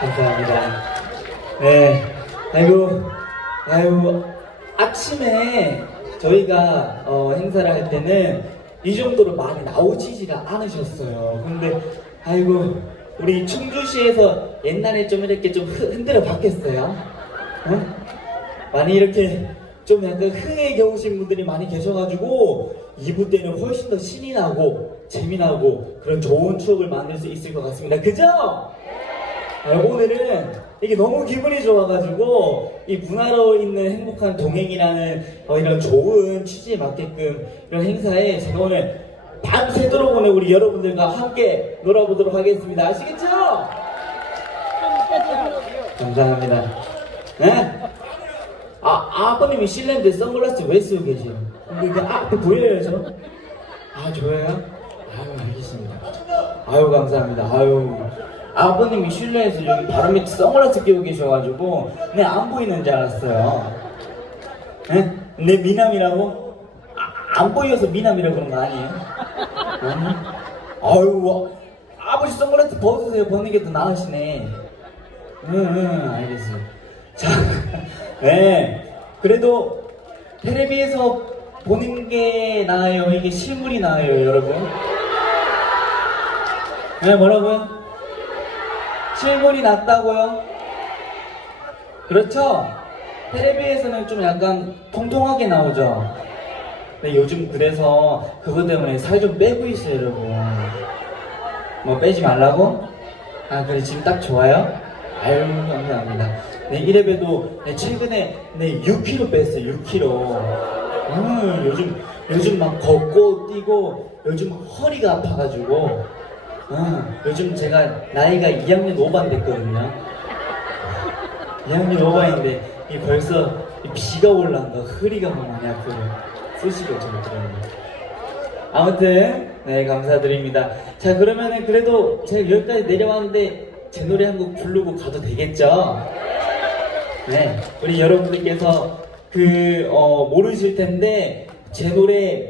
감사합니다. 네, 아이고, 아침에 저희가 행사를 할 때는 이 정도로 많이 나오시지가 않으셨어요. 근데 아이고, 우리 충주시에서 옛날에 좀 이렇게 좀 흔들어 봤겠어요? 어? 많이 이렇게 좀 약간 흥에 겨우신 분들이 많이 계셔가지고 2부 때는 훨씬 더 신이 나고 재미나고 그런 좋은 추억을 만들 수 있을 것 같습니다. 그죠? 오늘은 이게 너무 기분이 좋아가지고 이 문화로 있는 행복한 동행이라는 이런 좋은 취지에 맞게끔 이런 행사에 제가 오늘 밤새도록 오늘 우리 여러분들과 함께 놀아보도록 하겠습니다. 아시겠죠? 감사합니다. 네? 아버님이 실내인데 선글라스 왜 쓰고 계세요? 이거 앞에 보여야죠? 좋아요? 알겠습니다. 감사합니다. 아버님이 실내에서 여기 바로 밑에 선글라스 끼고 계셔가지고 안 보이는 줄 알았어요. 네? 내 미남이라고? 안 보여서 미남이라고 그런 거 아니에요? 아버지 선글라스 벗으세요. 벗는 게 더 나으시네. 알겠어요. 자, 네. 그래도 텔레비에서 보는 게 나아요? 이게 실물이 나아요, 여러분? 네, 뭐라고요? 실물이 낫다고요? 그렇죠? 텔레비에서는 좀 약간 통통하게 나오죠? 근데 요즘 그래서 그것 때문에 살 좀 빼고 있어요, 여러분. 뭐 빼지 말라고? 그래, 지금 딱 좋아요? 감사합니다. 네, 이래봬도 최근에 6kg 뺐어요, 6kg. 요즘 막 걷고 뛰고 요즘 허리가 아파가지고 요즘 제가 나이가 2학년 5반 됐거든요. 2학년 5반인데 벌써 비가 올라온다. 허리가 너무 많이 아프고 쓰시고 좀 그러네요. 아무튼 네, 감사드립니다. 자, 그러면은 그래도 제가 여기까지 내려왔는데 제 노래 한 곡 부르고 가도 되겠죠? 네, 우리 여러분들께서 모르실 텐데 제 노래